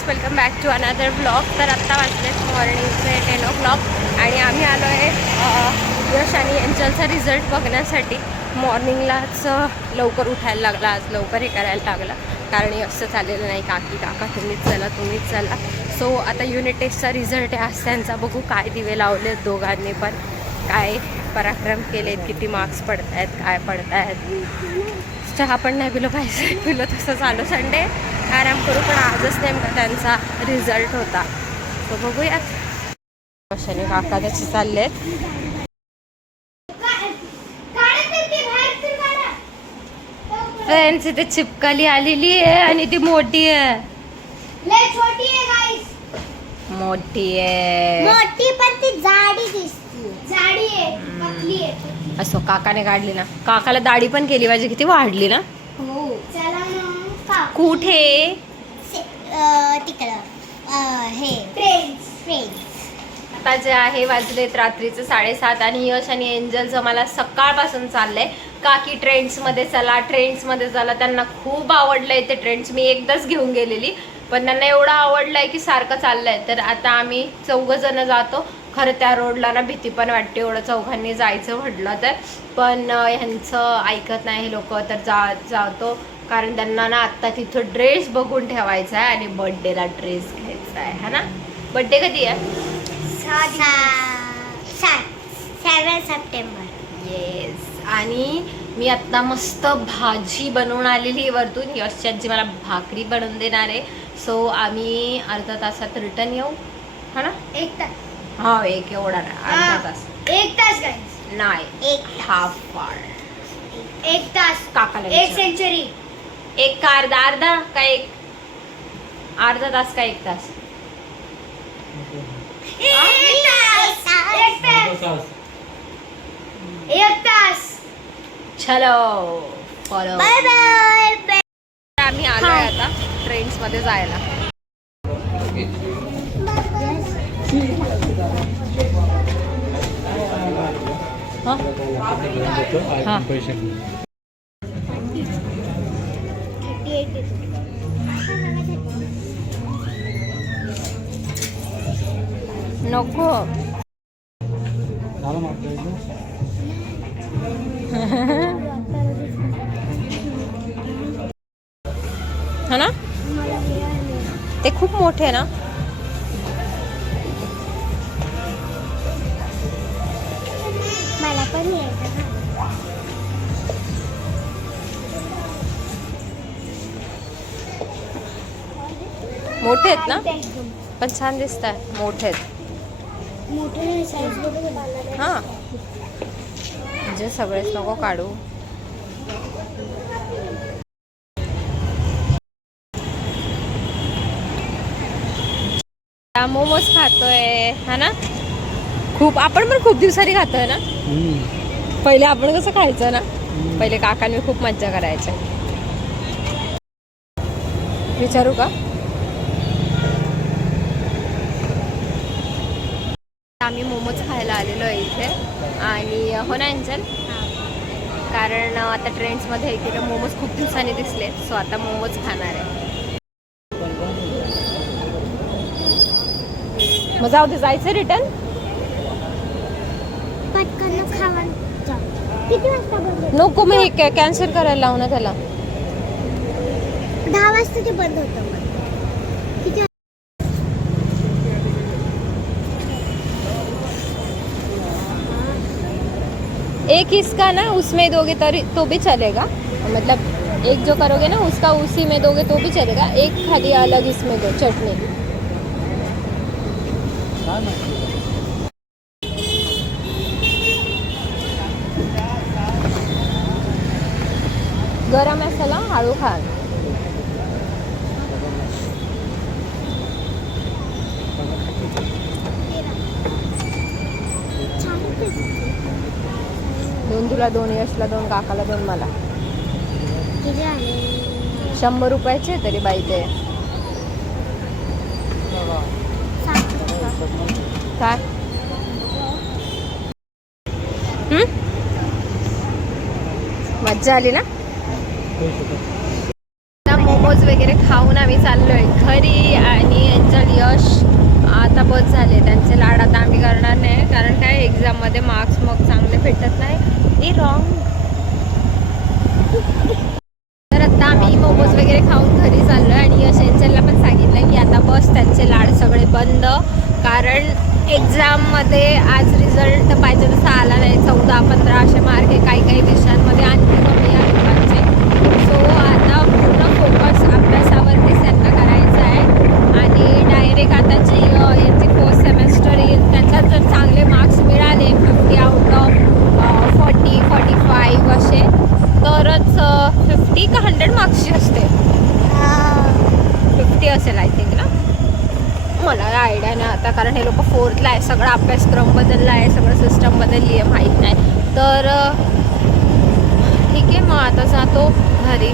Friends welcome back to another blog तर आत्ता वाजलेत मॉर्निंगचे टेन ओ क्लॉक आणि आम्ही आलो आहे यश आणि एंजलचा रिझल्ट बघण्यासाठी. मॉर्निंगलाच लवकर उठायला लागला. आज लवकर हे करायला लागला. कारण यशचं चाललेलं नाही. काकी काका तुम्हीच चला तुम्हीच चला. सो आता युनिट टेस्टचा रिझल्ट आहे. आज त्यांचा बघू काय दिवे लावले दोघांनी पण. काय पराक्रम केलेत किती मार्क्स पडत आहेत काय पडत आहेत चहा पण नाही पिलो पाहिजे पिलो तसं चालू संडे आराम करू पण आजच नेमका त्यांचा रिझल्ट होता. तो बघूयात शनी काका त्याचे चाललेत फ्रेंड्स इथे चिपकली आलेली आहे आणि ती मोठी आहे. मोठी आहे. मोठी पण ती जाडी दिसते जाडी आहे पतली आहे. असो काकाने काढली ना. काकाला दाढी पण केली पाहिजे किती वाढली ना. हो. चला मग का? कुठे? आता जे आहे वाजलेत रात्रीचं साडेसात आणि यश आणि एंजलचं मला सकाळपासून चाललंय. का की ट्रेंड्समध्ये चला ट्रेंड्समध्ये चला. त्यांना खूप आवडलंय ते ट्रेंड्स. मी एकदाच घेऊन गेलेली. पण त्यांना एवढं आवडलंय की सारखं चाललंय. तर आता आम्ही चौघ जण जातो. खरं त्या रोडला ना भीती पण वाटते एवढं चौघांनी जायचं म्हटलं तर. पण ह्यांचं ऐकत नाही हे लोक तर जा जातो. कारण त्यांना ना आत्ता तिथं ड्रेस बघून ठेवायचा आहे आणि बर्थडेला ड्रेस घ्यायचा आहे हा ना? बर्थडे कधी आहे? Seven September. येस. आणि मी आत्ता मस्त भाजी बनवून आलेली आहे वरतून. यशची मला भाकरी बनवून देणार आहे. सो आम्ही अर्धा तासात रिटर्न येऊ. हा ना? एक तास. हा एक एवढा नाही अर्धा तास. एक तास गाईस नाही एक हाफ पार एक तास. काकाला एक विचार. सेंचुरी एक का अर्धा अर्धा का एक? अर्धा तास का एक तास? एक तास. एक तास. एक तास. चलो फॉलो बाय बाय आम्ही आलोय आता ट्रेन्समध्ये जायला. हां? पैसे नको. है हा ना? ते खूप मोठे आहे ना? मोठे आहेत ना? पण छान दिसत आहे मोठे आहेत हा. म्हणजे सगळेच नको काढू. मोमोज खातोय हा ना? खूप आपण पण खूप दिवसांनी खातोय ना. पहिले आपण कसं खायचं ना? पहिले काकांनी खूप मज्जा करायच्या विचारू का? आम्ही मोमोज खायला आलेलो आहे इथे. आणि हो ना अंचल कारण आता ट्रेंड्समध्ये इकडे मोमोज खूप दिवसांनी दिसले सो आता मोमोज खाणार आहे. मग जाऊ दे जायचं रिटर्न? नको हे कॅन्सल करायला लावू ना त्याला. दहा वाजता ते बंद होतं एक इसका ना, उसमें दोगे तो भी चलेगा। मतलब एक जो करोगे ना, उसका उसी में दोगे तो भी चलेगा। एक खाली अलग इसमें दो, चटनी। दोन तुला दोन यशला दोन काकाला दोन मला. शंभर रुपयाचे तरी बाई ते. काय? मज्जा आली ना? मोमोज वगैरे खाऊन आम्ही चाललो आहे घरी आणि यांचं यश. आता बस झाले. त्यांचे लाड आता आम्ही करणार नाही. कारण काय एक्झाममध्ये मार्क्स मग चांगले भेटत नाही. ए रॉंग तर आता आम्ही मोमोज वगैरे खाऊन घरी चाललो आहे आणि यश पण सांगितलं की आता बस त्यांचे लाड सगळे बंद. कारण एक्झाममध्ये आज रिझल्ट पाहिजे तसा आला नाही. चौदा पंधरा असे मार्क आहे काही काही मला आयडिया नाही आता कारण हे लोक फोर्थला आहे सगळा अभ्यासक्रम बदलला आहे सगळं सिस्टम बदलली आहे माहीत नाही. तर ठीक आहे मग आता जातो घरी.